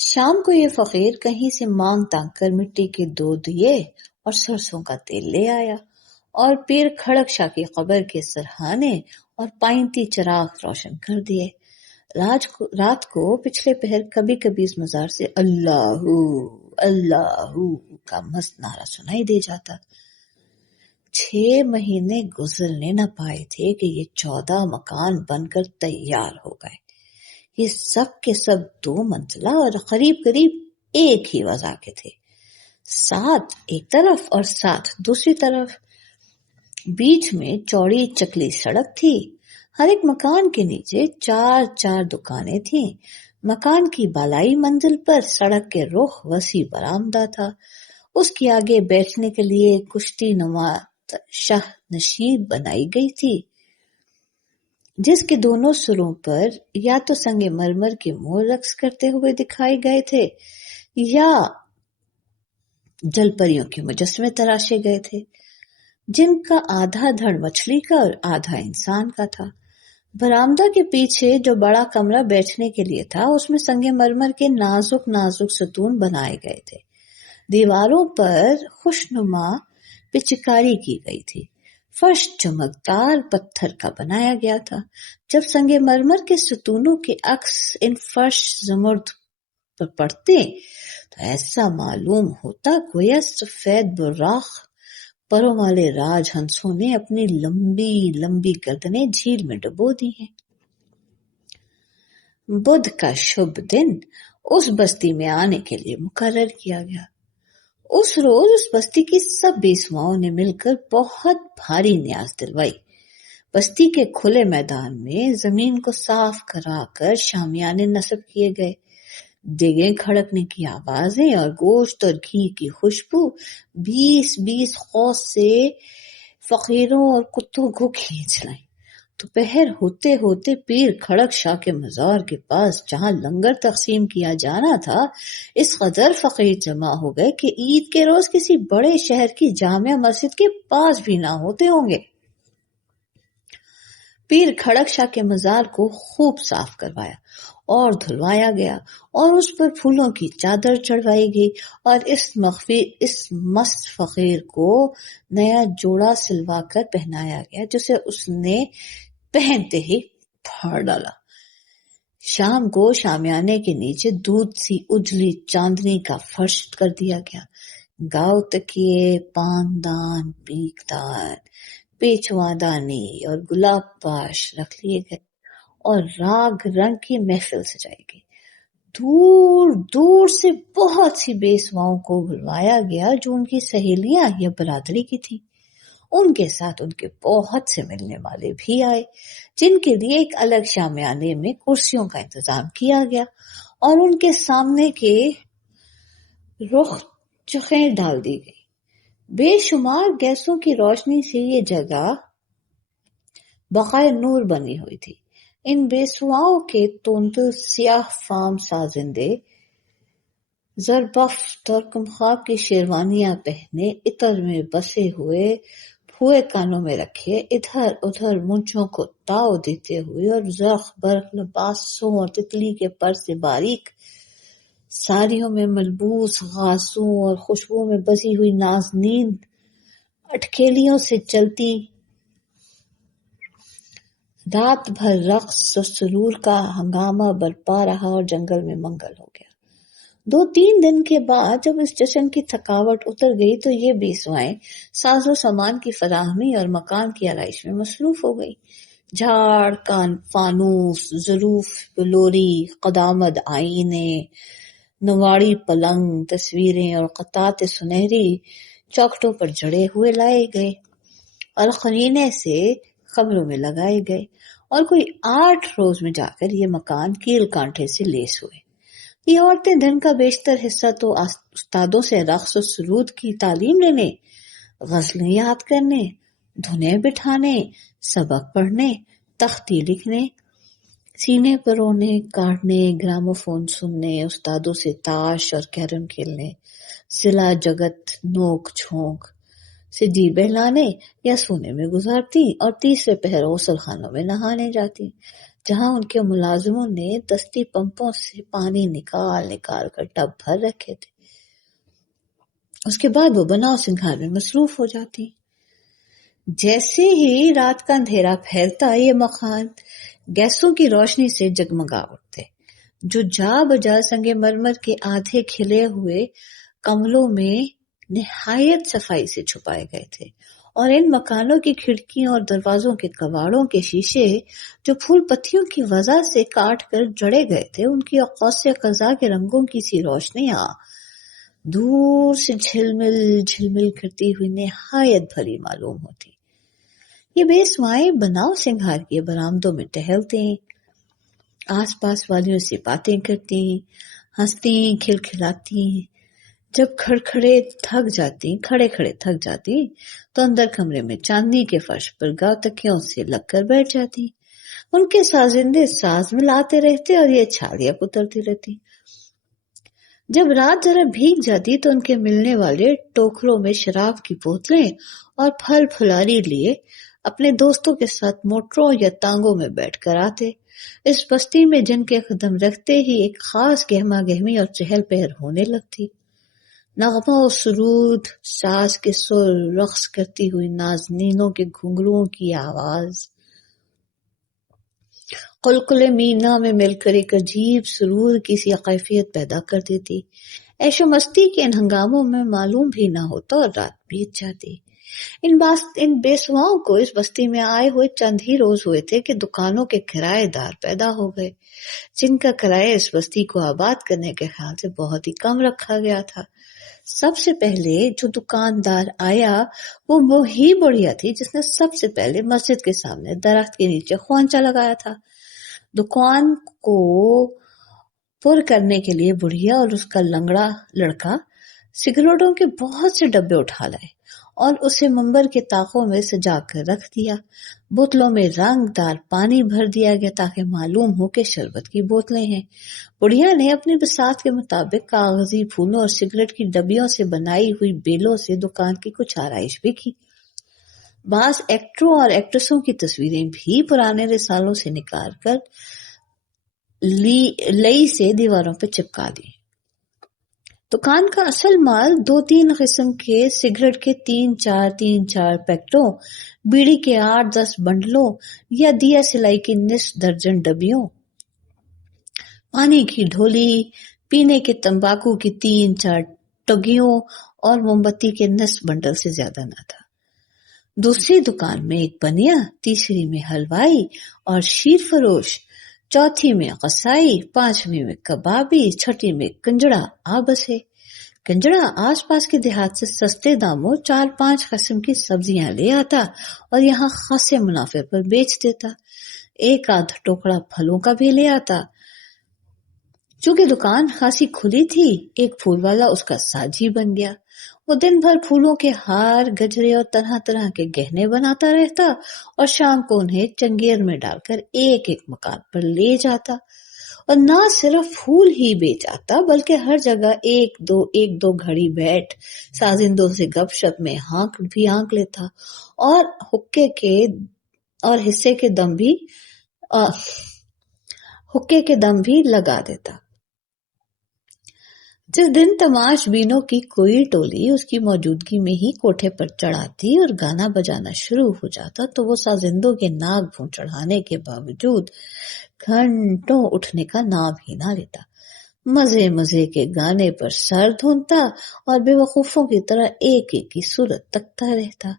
शाम को ये फकीर कहीं से मांग तांग कर मिट्टी के 2 दिए और सरसों का तेल ले आया और पीर खड़क शाह की कब्र के सरहाने और पाइंती चिराग रोशन कर दिए। रात को पिछले पहर कभी कभी इस मजार से अल्लाहू अल्लाहू का मस्त नारा सुनाई दे जाता। 6 महीने गुजरने न पाए थे कि ये 14 मकान बनकर तैयार हो गए। ये सब के सब 2 मंजिला और करीब करीब एक ही वजह के थे। 7 एक तरफ और 7 दूसरी तरफ। बीच में चौड़ी चकली सड़क थी। हर एक मकान के नीचे 4 दुकानें थीं। मकान की बालाई मंजिल पर सड़क के रुख वसी बरामदा था। उसके आगे बैठने के लिए कुश्ती नुमा शाह नशीब बनाई गई थी, जिसके दोनों सुरों पर या तो संगे मरमर के मोर रक्स करते हुए दिखाए गए थे या जलपरियों के मुजस्समे तराशे गए थे, जिनका आधा धड़ मछली का और आधा इंसान का था। बरामदा के पीछे जो बड़ा कमरा बैठने के लिए था, उसमें संगे मरमर के नाजुक नाजुक सतून बनाए गए थे। दीवारों पर खुशनुमा पिचकारी की गई थी। फर्श चमकदार पत्थर का बनाया गया था। जब संगे मरमर के सतूनों के अक्स इन फर्श ज़मुर्द पर पड़ते तो ऐसा मालूम होता गोया सफेद बुर्राख परों वाले राजहंसों ने अपनी लंबी लंबी गर्दनें झील में डुबो दी हैं। बुध का शुभ दिन उस बस्ती में आने के लिए मुकर्रर किया गया। उस रोज उस बस्ती की सब बेसुआओं ने मिलकर बहुत भारी न्याज दिलवाई। बस्ती के खुले मैदान में जमीन को साफ कराकर शामियाने नस्ब किए गए। देगें खड़कने की आवाजें और गोश्त और घी की खुशबू 20-20 खौस से फकीरों और कुत्तों को खींच लाई। दोपहर होते होते पीर खड़क शाह के मजार के पास जहां लंगर तकसीम किया जाना था, इस कदर फकीर जमा हो गए कि ईद के रोज किसी बड़े शहर की जामिया मस्जिद के पास भी ना होते होंगे। पीर खड़क शाह के मजार को खूब साफ करवाया और धुलवाया गया और उस पर फूलों की चादर चढ़वाई गई और इस मस्त फकीर को नया जोड़ा सिलवा कर पहनाया गया, जिसे उसने पहनते ही फाड़ डाला। शाम को शामियाने के नीचे दूध सी उजली चांदनी का फर्श कर दिया गया। गाव तकिए, पानदान, पीकदान, पेचवादानी और गुलाब पाश रख लिए गए और राग रंग की महफिल सजाई गई। दूर दूर से बहुत सी बेसुआओं को बुलवाया गया जो उनकी सहेलियां या बरादरी की थी। उनके साथ उनके बहुत से मिलने वाले भी आए, जिनके लिए एक अलग शामियाने में कुर्सियों का इंतजाम किया गया और उनके सामने के रुख चखें डाल दी गई। बेशुमार गैसों की रोशनी से ये जगह बकाए नूर बनी हुई थी। इन बेसुआओं के तोंतल सियाह फाम साजिंदे जरबफ तुर्कमखाब की शेरवानियां पहने, इतर में बसे हुए फुए कानों में रखे, इधर उधर मूंछों को ताव देते हुए और जरख बरख लिबासों और तितली के पर से बारीक साड़ियों में मलबूस गासों और खुशबू में बसी हुई नाजनीन अटकेलियों से चलती रात भर रक्स और सुरूर का हंगामा बरपा रहा और जंगल में मंगल हो गया। 2-3 दिन के बाद जब इस जश्न की थकावट उतर गई तो ये बेसुआएं साजो सामान की फराहमी और मकान की आराइश में मसरूफ हो गई। झाड़, कान, फानूस, ज़रूफ, बिलोरी, कदामद आईने, नवाड़ी पलंग, तस्वीरें और कताते सुनहरी चौखटों पर जड़े हुए लाए गए और खरीने से कमरों में लगाए गए और कोई 8 रोज में जाकर ये मकान कील कांठे से लेस हुए। ये औरतें दिन का बेशतर हिस्सा तो उस्तादों से रक्स और सुरूद की तालीम लेने, गज़लें याद करने, धुनें बिठाने, सबक पढ़ने, तख्ती लिखने, सीने पर रोने काटने, ग्रामोफोन सुनने, उस्तादों से ताश और कैरम खेलने, जिला जगत नोक झोंक से जी बहलाने या सोने में गुजारती और तीसरे पहर गौसल खानों में नहाने जाती। जहां उनके मुलाजिमों ने दस्ती पंपों से पानी निकाल निकाल कर टब भर रखे थे। उसके बाद वो बनाव सिंगार में मसरूफ हो जाती। जैसे ही रात का अंधेरा फैलता, ये मकान गैसों की रोशनी से जगमगा उठते, जो जा बजा संगमरमर के आधे खिले हुए कमलों में निहायत सफाई से छुपाए गए थे। और इन मकानों की खिड़कियों और दरवाजों के कबाड़ों के शीशे, जो फूल पत्तियों की वजह से काट कर जड़े गए थे, उनकी औक़ात कज़ा के रंगों की सी रोशनियां दूर से झिलमिल झिलमिल करती हुई निहायत भरी मालूम होती। ये बेसुमाएं बनाव सिंगार के बरामदों में टहलते, आसपास वालियों से बातें करती, हंसती, खिलखिलाती। जब खड़े खड़े थक जाती तो अंदर कमरे में चांदनी के फर्श पर गांव तकियों से लगकर बैठ जाती। उनके साजिंदे साज मिलाते रहते और ये छालियां कुतरती रहती। जब रात जरा भीग जाती तो उनके मिलने वाले टोकरों में शराब की बोतलें और फल फुलारी लिए अपने दोस्तों के साथ मोटरों या तांगों में बैठकर आते। इस बस्ती में जिनके कदम रखते ही एक खास गहमा गहमी और चहल पहल होने लगती। नगमा और सुरूद, साज के सुर, रक्स करती हुई नाज़नीनों के घुंघरुओं की आवाज कुलकुले मीना में मिलकर एक अजीब सुरूर की सी कैफियत पैदा कर देती। ऐशो मस्ती के इन हंगामों में मालूम भी ना होता और रात बीत जाती। इन बेसुआओं को इस बस्ती में आए हुए चंद ही रोज हुए थे कि दुकानों के किराएदार पैदा हो गए, जिनका किराया इस बस्ती को आबाद करने के ख्याल से बहुत ही कम रखा गया था। सबसे पहले जो दुकानदार आया वो ही बुढ़िया थी जिसने सबसे पहले मस्जिद के सामने दरख्त के नीचे खोंचा लगाया था। दुकान को पुर करने के लिए बुढ़िया और उसका लंगड़ा लड़का सिगरेटों के बहुत से डब्बे उठा लाए और उसे मंबर के ताकों में सजा कर रख दिया। बोतलों में रंगदार पानी भर दिया गया ताकि मालूम हो कि शरबत की बोतलें हैं। बुढ़िया ने अपनी बसात के मुताबिक कागजी फूलों और सिगरेट की डब्बियों से बनाई हुई बेलों से दुकान की कुछ आराइश भी की। बास एक्टरों और एक्ट्रेसों की तस्वीरें भी पुराने रिसालों से निकाल कर लई से दीवारों पर चिपका दी। दुकान का असल माल 2-3 किस्म के सिगरेट के 3-4 पैकेटों, बीड़ी के 8-10 बंडलों या दिया सिलाई की निस दर्जन डब्बियों, पानी की ढोली, पीने के तंबाकू की 3-4 टगियों और मोमबत्ती के निस बंडल से ज्यादा न था। दूसरी दुकान में एक बनिया, तीसरी में हलवाई और शीर फरोश, चौथी में कसाई, पांचवी में कबाबी, छठी में कंजड़ा आ बसे। कंजड़ा आसपास के देहात से सस्ते दामों 4-5 किस्म की सब्जियां ले आता और यहाँ खासे मुनाफे पर बेच देता। एक आध टोकरा फलों का भी ले आता। चूंकि दुकान खासी खुली थी, एक फूल वाला उसका साजी बन गया। वो दिन भर फूलों के हार, गजरे और तरह तरह के गहने बनाता रहता और शाम को उन्हें चंगेर में डालकर एक एक मकान पर ले जाता और ना सिर्फ फूल ही बेच आता बल्कि हर जगह एक दो घड़ी बैठ साजिंदों से गपशप में हाँक लेता और हुक्के के दम भी लगा देता। जिस दिन तमाश बीनों की कोई टोली उसकी मौजूदगी में ही कोठे पर चढ़ाती और गाना बजाना शुरू हो जाता तो वो साजिंदों के नाक भूं चढ़ाने के बावजूद घंटों उठने का नाम ही ना लेता। मजे मजे के गाने पर सर धुनता और बेवकूफों की तरह एक एक की सूरत तकता रहता।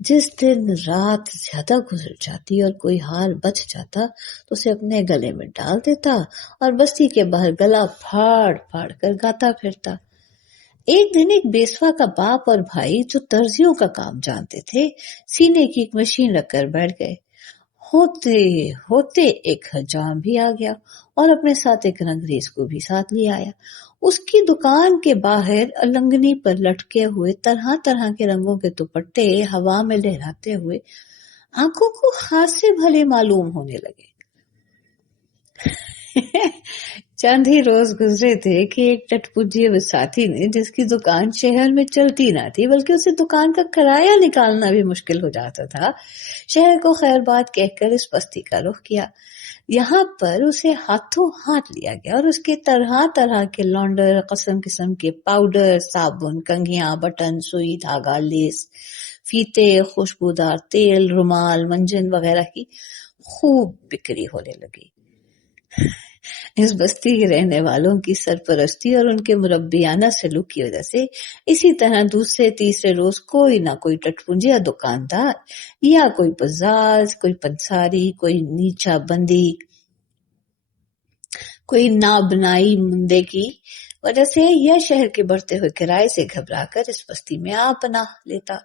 जिस दिन रात ज्यादा गुजर जाती और कोई हाल बच जाता तो उसे अपने गले में डाल देता और बस्ती के बाहर गला फाड़ फाड़ कर गाता फिरता। एक दिन एक बेसवा का बाप और भाई जो दर्जियों का काम जानते थे, सीने की एक मशीन रखकर बैठ गए। होते होते एक हजाम भी आ गया और अपने साथ एक अंग्रेज को भी साथ ले आया। उसकी दुकान के बाहर अलंगनी पर लटके हुए तरह तरह के रंगों के दुपट्टे हवा में लहराते हुए आंखों को खासे भले मालूम होने लगे। चंद ही रोज गुजरे थे कि एक टटपुंजी बसाती ने, जिसकी दुकान शहर में चलती ना थी बल्कि उसे दुकान का किराया निकालना भी मुश्किल हो जाता था, शहर को खैर बात कहकर इस बस्ती का रुख किया। यहाँ पर उसे हाथों हाथ लिया गया और उसके तरह तरह के लॉन्डर, किस्म किस्म के पाउडर, साबुन, कंघियां, बटन, सुई, धागा, लेस, फीते, खुशबूदार तेल, रुमाल, मंजन वगैरह की खूब बिक्री होने लगी। इस बस्ती के रहने वालों की सरपरस्ती और उनके मुरब्बियाना सलूक की वजह से इसी तरह दूसरे तीसरे रोज कोई ना कोई टटपुंजी या दुकानदार या कोई बजाज, कोई पंसारी, कोई नीचा बंदी, कोई नाबनाई मुंदे की वजह से या शहर के बढ़ते हुए किराए से घबराकर इस बस्ती में आ पनाह लेता।